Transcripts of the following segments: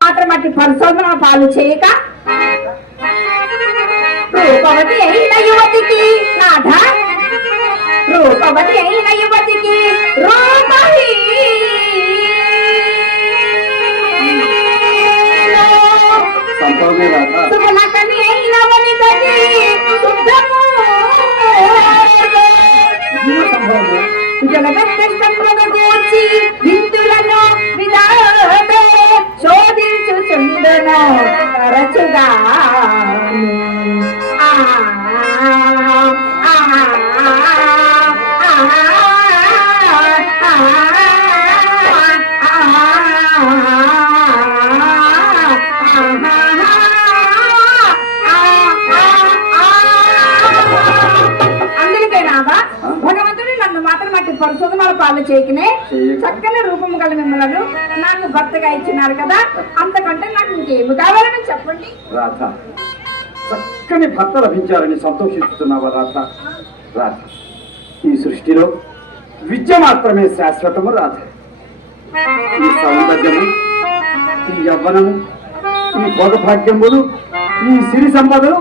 మాత్రమటి పరిశోధన పాలు చేయక రూపవతి అయిన యువతికి నాథ రూపవతి అయిన యువతికి రూ భగవంతుడు నన్ను మాత్రం అట్టి పరిశోధనల పాలు చేయకనే చేయక. చక్కని రూపం గల మిమ్మలను నాకు భర్తగా ఇచ్చినారు కదా. అంతకంటే నాకు ఇంకేమి కావాలని చెప్పండి? రాధ చక్కని భర్త లభించారని సంతోషిస్తున్నావా రాధ? రాధ ఈ సృష్టిలో విద్య మాత్రమే శాశ్వతము రాధ. ఈ సౌందర్యము ఈ యవ్వనము ఈ భోగభాగ్యములు ఈ సిరి సంపదలు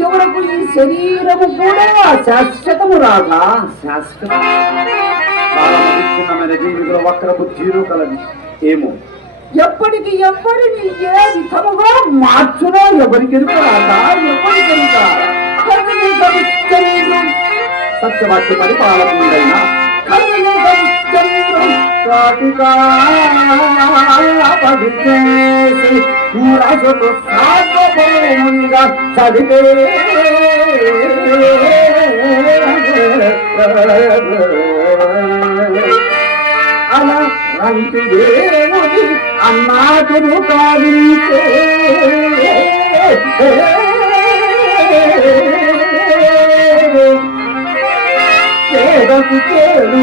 చివరకు ఈ శరీరము కూడా శాశ్వతము రాధా శాశ్వతం. జీవితుల వక్ర బుద్ధిలు కలవి ఏమో? ఎప్పటికి ఎవ్వరిని ఏ విధముగా మార్చునో ఎవరికి సత్యవాక్య పరిపాలకుడైన కాటుకా పవిత్రేసి మురసుకు చదివే. అలా రంటి దేవుని అన్నాటును కావించే. చేరు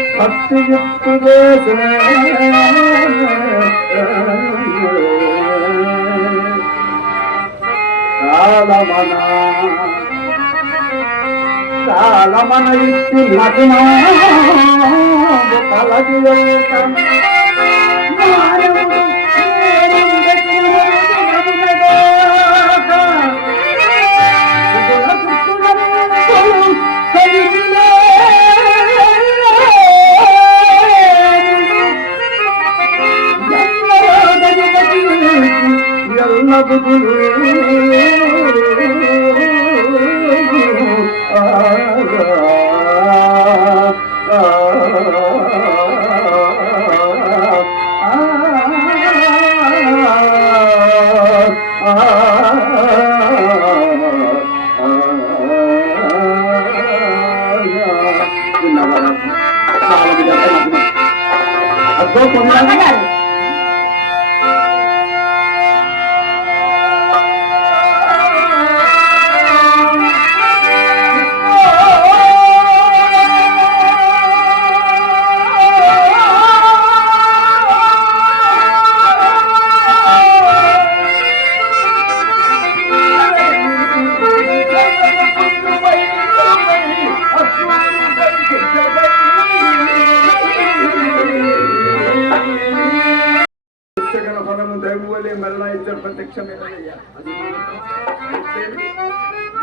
భక్తియుక్తు కాలమనా కాలమన ఇట్టి మహిమ కలదు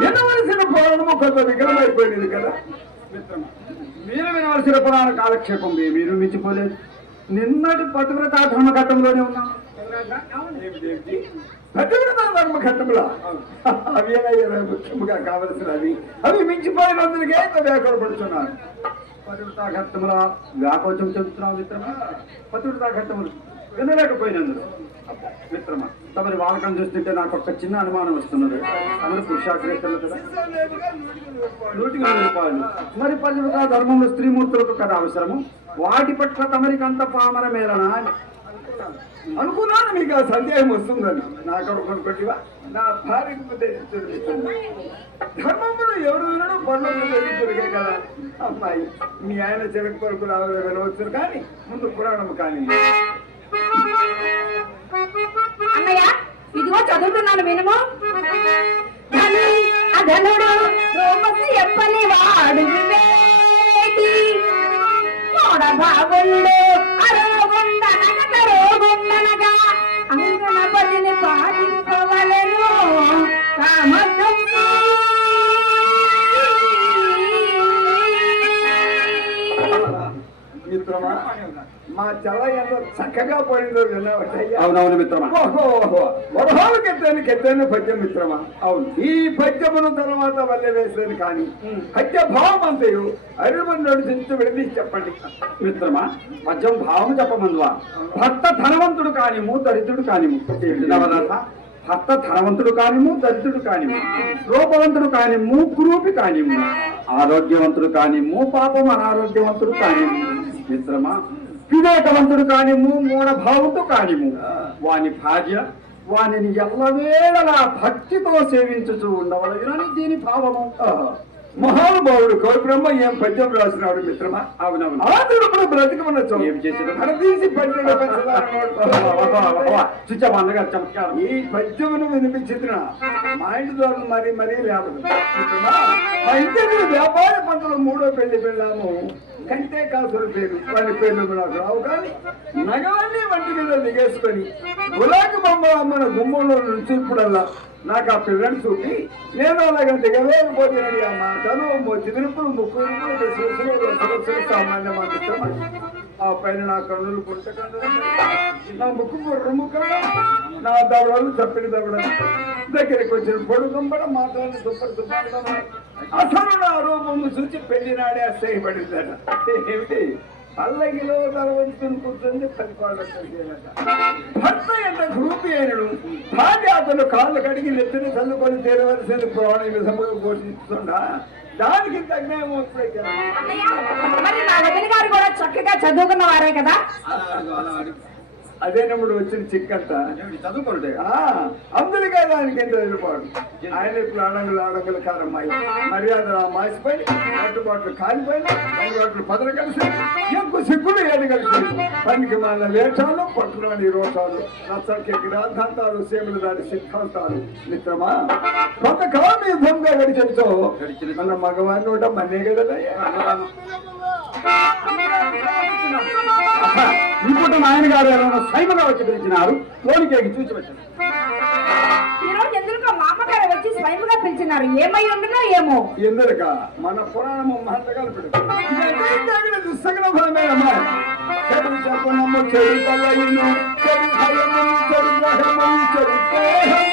వినవలసిన పురాణము కొంత విగ్రహమైపోయింది కదా. మిత్రమా మీరు వినవలసిన పురాణ కాలక్షేపం మీరు మించిపోలేదు. నిన్నటి పతివ్రత ధర్మఘట్టంలోనే ఉన్నాం. ఏమి పతివ్రత ధర్మ అవి ఏమయ్యారు ముఖ్యముగా కావలసినవి. అవి మించిపోయిన అందరికీ వ్యాకులపడుతున్నారు పతివ్రత ఘట్టంలో వ్యాకోచం చెందుతున్నాం మిత్రమా? పతివ్రత ఘట్టములు వినలేకపోయినందుకు. తమరి వాడకం చూస్తుంటే నాకు ఒక చిన్న అనుమానం వస్తున్నది. తమరు పురుషాగ్రేస్తులు కదా? నూటికి నూరు రూపాయలు. మరి పతివ్రతా ధర్మంలో స్త్రీమూర్తులకు కదా అవసరము? వాటి పట్ల తమరికి అంత పామర మేలనా అనుకున్నాను మీకు ఆ సందేహం వస్తుందని. నాకు కొనుకొట్టివా నా భార్యకు ఉద్దేశించడం ధర్మములు ఎవరు వినడం పనులు తెలియదురిగే కదా. అమ్మాయి మీ ఆయన చెరకు కొరకు రావచ్చు కానీ ముందు పురాణం కానీ అన్నయ్య ఇదిగో చదువుతున్నాను వినుము. ధని అధనుడు రూపసి ఎప్పని వాడు. మా చల్ల ఎంత చక్కగా విన్నావటయ్యా అవునవును మిత్రమా. వరహాలు కెత్తాను కెత్తాను పద్యం మిత్రమా. అవును. ఈ పద్యమును తర్వాత వల్లే వేసేది కానీ పద్య భావం అంతయు అరుమని నడిచించు విడదీసి చెప్పండి. మిత్రమా మద్యం భావం చెప్పమందువా? భర్త ధనవంతుడు కానిము దరిద్రుడు కానిము భర్త ధనవంతుడు కానిము దరిద్రుడు కానిము రూపవంతుడు కానిము కురూపి కానిము ఆరోగ్యవంతుడు కానిము పాపం అనారోగ్యవంతుడు కానిము మిత్రమా వివేకవంతుడు కానిము మూఢభావంతో కానిము. వాని భార్య వానిని ఎల్లవేళలా భక్తితో సేవించుచూ ఉండవలగినని దీని భావము. మహానుభావుడు కవి బ్రహ్మ ఏం పద్యం రాసినాడు మిత్రమా? అవునవును. ఆదుడు బ్రతికమన్న ఏం చేశాడు? తీసి పద్యం చూచా చమత్కారం? ఈ పద్యమును వినిపించిన మా ఇంటి ద్వారా మరి మరీ లేవదు మిత్రమా, మా ఇంటి వ్యాపార పంటలు మూడో పెళ్ళి పెళ్ళాము. కంటే కాసుల పేరు వాడి పేర్లు కూడా రావు కానీ నగలన్నీ వంటి మీద దిగేసుకొని గులాకి బొమ్మ అమ్మన గుమ్మంలో నుంచి ఇప్పుడల్లా నాకు ఆ పిల్లని చూపి నేను అలాగే దిగలేకపోతున్నాడు అమ్మ తను చిరుపులు ముక్కు సామాన్య మా ఆ పైన నా కన్నులు పుట్ట కన్నులు నా ముక్కు బుర్రము నా దవడలు చప్పిన దవడలు దగ్గరికి వచ్చిన పొడు మాట్లాడి దుప్పటి దుప్పటి అసలు నా రూపము చూసి పెళ్ళి నాడే అసహ్యపడిందట ఏమిటి? పల్లకిలో తలవంచుకుని కూర్చొని పదిపాడు భర్త ఎంత గ్రూపి అయినడు? భార్య అతను కాళ్ళు కడిగి నెత్తిని చల్లుకొని తీరవలసిన ప్రాణ విధముగా పోషిస్తుండా దానికి తగ్గేమో మరి వదిన గారు కూడా చక్కగా చదువుకున్న వారే కదా. అదేనప్పుడు వచ్చిన చిక్కంతా. చదువుకోండి ఆ, అందరికీ దానికి ఎంత వెళ్ళిపోడు ఆయన ప్రాణంగులు ఆడంగుల కారమ్మాయి. మర్యాద మాసిపోయి కట్టుబాట్లు కాలిపోయి కట్టుబాట్లు పదలు కలిసి ఎక్కువ సిగ్గులు ఏడు కలిసి పనికి మన వేషాలు పట్టులోని రోషాలు నచ్చకి గ్రాంతాలు సేములు దాని సిద్ధాంతాలు. మిత్రమా కొంతకాలం యుద్ధంగా గడిచో మన మగవాడిని కూడా మన్నే కదా ఇంకోటి నాయన గారు ఎవరైనా సైమగా వచ్చి పిలిచినారు లోనికి చూసి వచ్చారు. ఈ రోజు ఎందుకో మా అమ్మగారు వచ్చి స్వయంగా పిలిచినారు? ఏమై ఎందుక? మన పురాణము ఫలమే చెడు చెడు చెడు చెడు చెడు దేహము